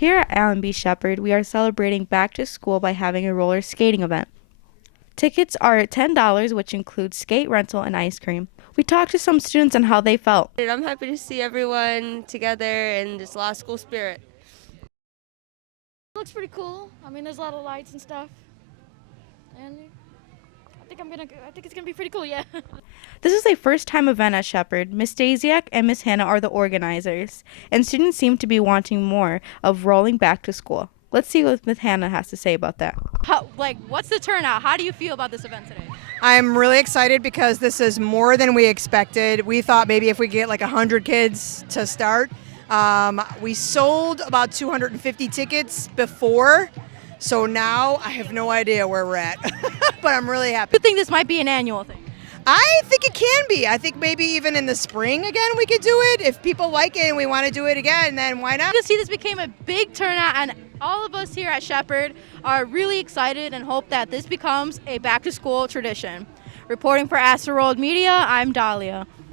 Here at Allenby Shepard, we are celebrating back to school by having a roller skating event. Tickets are $10, which includes skate rental and ice cream. We talked to some students on how they felt. I'm happy to see everyone together and there's a lot of school spirit. Looks pretty cool. I mean, there's a lot of lights and stuff. And I think it's gonna be pretty cool, yeah. This is a first-time event at Shepard. Miss Daisiak and Miss Hannah are the organizers, and students seem to be wanting more of rolling back to school. Let's see what Miss Hannah has to say about that. What's the turnout? How do you feel about this event today? I'm really excited because this is more than we expected. We thought maybe if we get like 100 kids to start. We sold about 250 tickets before, so now I have no idea where we're at, but I'm really happy. Do you think this might be an annual thing? I think it can be. I think maybe even in the spring again we could do it. If people like it and we want to do it again, then why not? You can see this became a big turnout, and all of us here at Shepard are really excited and hope that this becomes a back-to-school tradition. Reporting for World Media, I'm Dalia.